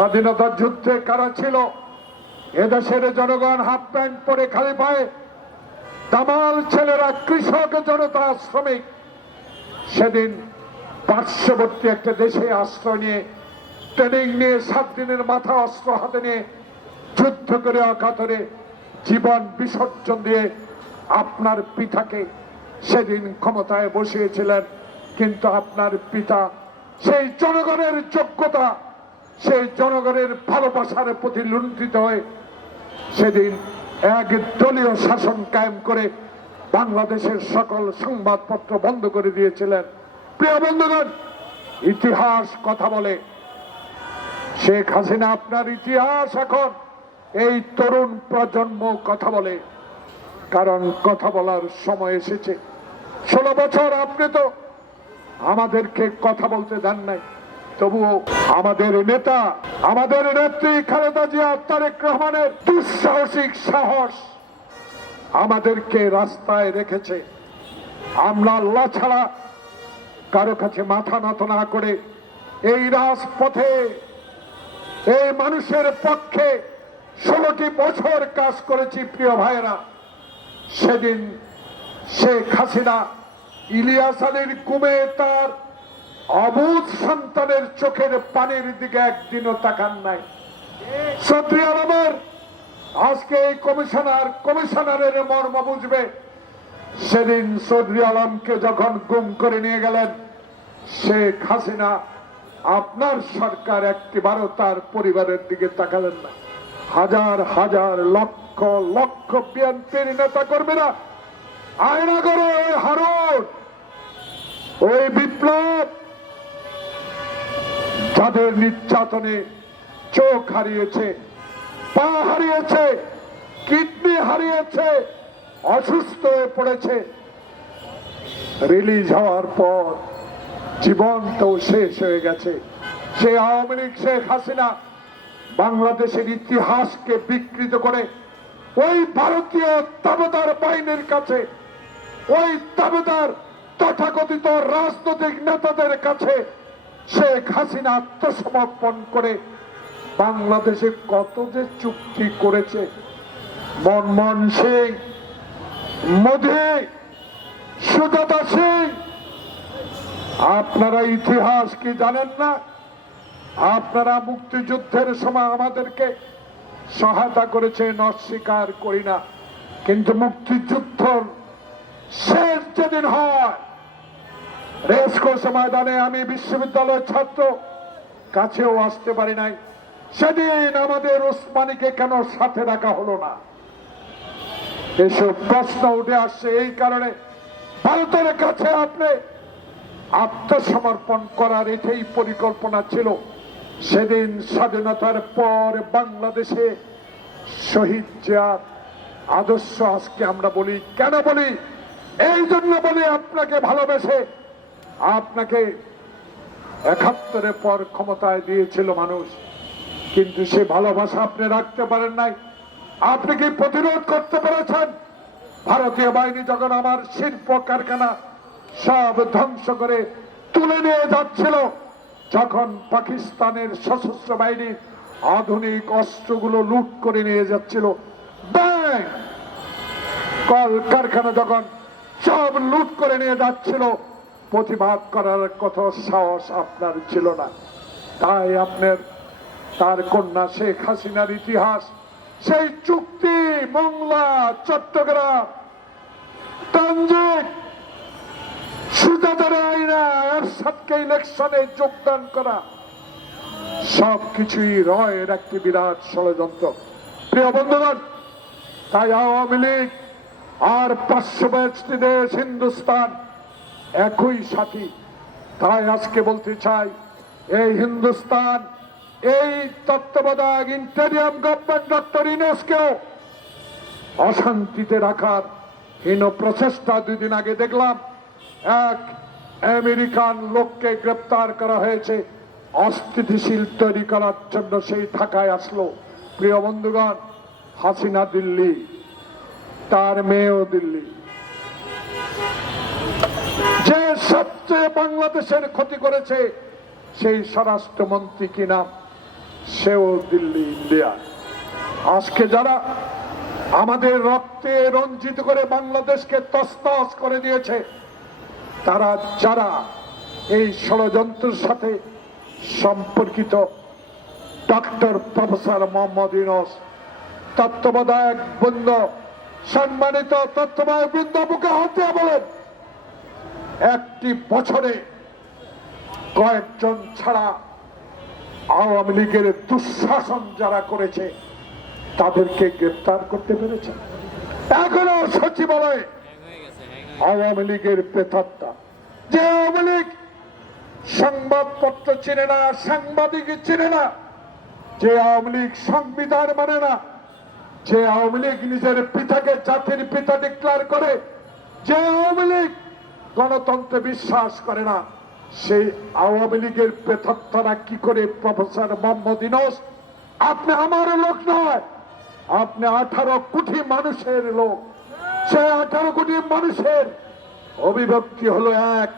স্বাধীনতা যুদ্ধে কারা ছিল? এদেশের জনগণ হাফ প্যান্ট পরে খালি পায়ে। তামাল ছেলেরা কৃষক, জনতা, শ্রমিক। সেদিন পার্শ্ববর্তী একটা দেশে আশ্রয় নিয়ে, ট্রেনিং নিয়ে, সাত দিনের মাথা অস্ত্র হাতে নিয়ে, যুদ্ধ করে অকাতরে জীবন বিসর্জন দিয়ে আপনার পিতাকে সেদিন ক্ষমতায় বসিয়েছিলেন। কিন্তু আপনার পিতা সেই জনগণের যোগ্যতা সেই জনগণের ভালোবাসার প্রতি লুণ্ঠিত হয়ে সেদিন এক দলীয় শাসন কায়েম করে বাংলাদেশের সকল সংবাদপত্র বন্ধ করে দিয়েছিলেন। প্রিয় বন্ধুগণ, ইতিহাস কথা বলে। শেখ হাসিনা আপনার ইতিহাস এখন এই তরুণ প্রজন্ম কথা বলে। কারণ কথা বলার সময় এসেছে। ষোলো বছর আপনি তো আমাদেরকে কথা বলতে দেন নাই। তবুও আমাদের নেতা, আমাদের নেত্রী খালেদা জিয়া, তারেক রহমানের দুঃসাহসিক সাহস আমাদেরকে রাস্তায় রেখেছে। আমরা আল্লাহ ছাড়া কারও কাছে মাথা নত না করে এই রাজপথে এই মানুষের পক্ষে ষোলোটি বছর কাজ করেছি, প্রিয় ভাইয়েরা। সেদিন শেখ হাসিনা, ইলিয়াস আলীর কুমে তার অবুধ সন্তানের চোখের পানির দিকে একদিনও তাকান নাই। সত্রী আলমের, আজকে এই কমিশনার, কমিশনারের মর্ম বুঝবে। সেদিন চৌধুরী আলমকে যখন গুম করে নিয়ে গেলেন, শেখ হাসিনা আপনার সরকার একটিবারও তার পরিবারের দিকে তাকালেন না। হাজার হাজার লক্ষ লক্ষ বিএনপির নেতা কর্মীরা আয়না করে ওই হারুন, ওই বিপ্লব যাদের নির্যাতনে চোখ হারিয়েছে, পা হারিয়েছে, কিডনি হারিয়েছে, অসুস্থ হয়ে পড়েছে। রিলিজ হওয়ার পর জীবন তো শেষ হয়ে গেছে। সে আওয়ামী লীগ, শেখ হাসিনা বাংলাদেশের ইতিহাসকে বিকৃত করে ওই ভারতীয় তাবেদার বাহিনীর কাছে, ওই তাবেদার তথাকথিত রাজনৈতিক নেতাদের কাছে শেখ হাসিনা আত্মসমর্পণ করে বাংলাদেশে কত যে চুক্তি করেছে। মনমোহন সিং, মোদী, সুজাতা সিং, আপনারা ইতিহাস কি জানেন না? আপনারা মুক্তিযুদ্ধের সময় আমাদেরকে সহায়তা করেছেন, অস্বীকার করি না। কিন্তু মুক্তিযুদ্ধ শেষ যেদিন হয় রেসকোর্স ময়দানে আমি বিশ্ববিদ্যালয়ের ছাত্র। কাছেও আসতে পারি নাই। সেদিন আমাদের ওসমানীকে কেন সাথে রাখা হলো না? এসব প্রশ্ন উঠে আসছে এই কারণে ভারতের কাছে আপনি আত্মসমর্পণ করার এটাই পরিকল্পনা ছিল। সেদিন স্বাধীনতার পর বাংলাদেশে শহীদ জিয়ার আদর্শ আজকে আমরা বলি। কেন বলি? এই জন্য বলি আপনাকে ভালোবেসে আপনাকে একাত্তরের পর ক্ষমতায় দিয়েছিল মানুষ। কিন্তু সে ভালোবাসা আপনি রাখতে পারেন নাই। আপনি কি প্রতিরোধ করতে পেরেছেন? ভারতীয় বাহিনী যখন আমার শিল্প কারখানা সব ধ্বংস করে তুলে নিয়ে যাচ্ছিল, যখন পাকিস্তানের সশস্ত্র বাহিনী আধুনিক অস্ত্রগুলো লুট করে নিয়ে যাচ্ছিল কল কারখানা যখন সব লুট করে নিয়ে যাচ্ছিল প্রতিবাদ করার কত সাহস আপনার ছিল না। তাই আপনার, তার কন্যা শেখ হাসিনার ইতিহাস, সেই চুক্তি মোংলা, চট্টগ্রাম তানজিক সুজাতার আইনা ইলেকশনে যোগদান করা, সব কিছুই রয়ের একটি বিরাট ষড়যন্ত্র। প্রিয় বন্ধুগণ, তাই আওয়ামী লীগ আর পার্শ্ববর্তী দেশ হিন্দুস্তান একই সাথী। তাই আজকে বলতে চাই, এই হিন্দুস্তান, এই তত্ত্বাবধায়ক ইন্টেরিয়াম গভর্নমেন্ট ডক্টর ইনেসকেও অশান্তিতে রাখার হীন প্রচেষ্টা দুই দিন আগে দেখলাম। এক আমেরিকান লোককে গ্রেপ্তার করা হয়েছে, অস্থিতিশীল তৈরি করার জন্য সেই ঢাকায় আসলো। প্রিয় বন্ধুগণ, হাসিনা দিল্লি, তার মেয়েও দিল্লি। যে সবচেয়ে বাংলাদেশের ক্ষতি করেছে সেই স্বরাষ্ট্রমন্ত্রী কি নাম সেও দিল্লি, ইন্ডিয়া। আজকে যারা আমাদের রক্তে রঞ্জিত করে বাংলাদেশকে তসতস করে দিয়েছে, তারা যারা এই ষড়যন্ত্রের সাথে সম্পর্কিত ডক্টর প্রফেসর মোহাম্মদ ইউনুস, তত্ত্বাবধায়ক বৃন্দ, সম্মানিত তত্ত্বাবধায়ক বৃন্দ বুকে হতে বলেন। একটি বছরে কয়েকজন ছাড়া আওয়ামী লীগের দুঃশাসন যারা করেছে, তাদেরকে গ্রেপ্তার করতে পেরেছে। এখনও সচিবালয়ে আওয়ামী লীগের প্রেতাত্মা। যে আওয়ামী লীগ সংবাদপত্র চিনে না, সাংবাদিক চিনে না, যে আওয়ামী লীগ সংবিধান মানে না, যে আওয়ামী লীগ নিজের পিতাকে জাতির পিতা ডিক্লার করে, যে আওয়ামী লীগ গণতন্ত্রে বিশ্বাস করে না। সেই আওয়ামী লীগের প্রেতাত্মারা কি করে প্রফেসর মোহাম্মদ ইনোস আপনি আমার লোক নয়, আপনি আঠারো কোটি মানুষের লোক। সে আঠারো কোটি মানুষের অভিব্যক্তি হলো এক,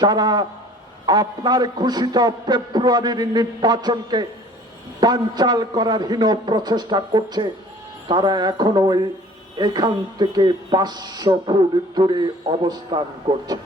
যারা আপনার ঘোষিত ফেব্রুয়ারির নির্বাচনকে বানচাল করার হীন প্রচেষ্টা করছে, তারা এখনও ওই এখান থেকে পাঁচশো ফুট দূরে অবস্থান করছে।